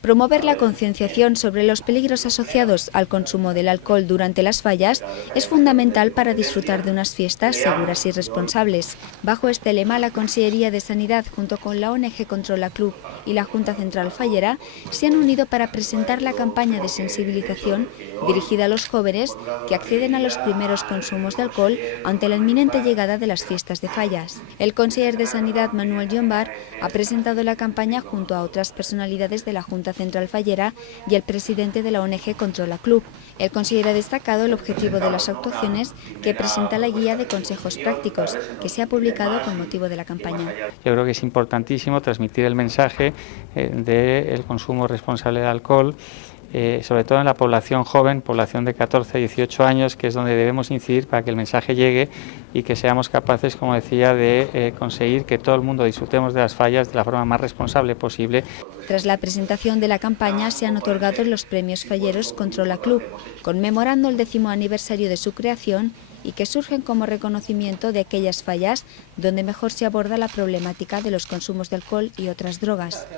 Promover la concienciación sobre los peligros asociados al consumo del alcohol durante las fallas es fundamental para disfrutar de unas fiestas seguras y responsables. Bajo este lema, la Consellería de Sanidad, junto con la ONG Controla Club y la Junta Central Fallera, se han unido para presentar la campaña de sensibilización dirigida a los jóvenes que acceden a los primeros consumos de alcohol ante la inminente llegada de las fiestas de fallas. El conseller de Sanidad, Manuel Llombar, ha presentado la campaña junto a otras personalidades de la Junta Central Fallera y el presidente de la ONG Controla Club. El conseller ha destacado el objetivo de las actuaciones que presenta la guía de consejos prácticos que se ha publicado con motivo de la campaña. Yo creo que es importantísimo transmitir el mensaje del consumo responsable de alcohol, sobre todo en la población joven, población de 14 a 18 años, que es donde debemos incidir para que el mensaje llegue y que seamos capaces, como decía, de conseguir que todo el mundo disfrutemos de las fallas de la forma más responsable posible. Tras la presentación de la campaña se han otorgado los premios falleros Controla Club, conmemorando el 10º aniversario de su creación y que surgen como reconocimiento de aquellas fallas donde mejor se aborda la problemática de los consumos de alcohol y otras drogas.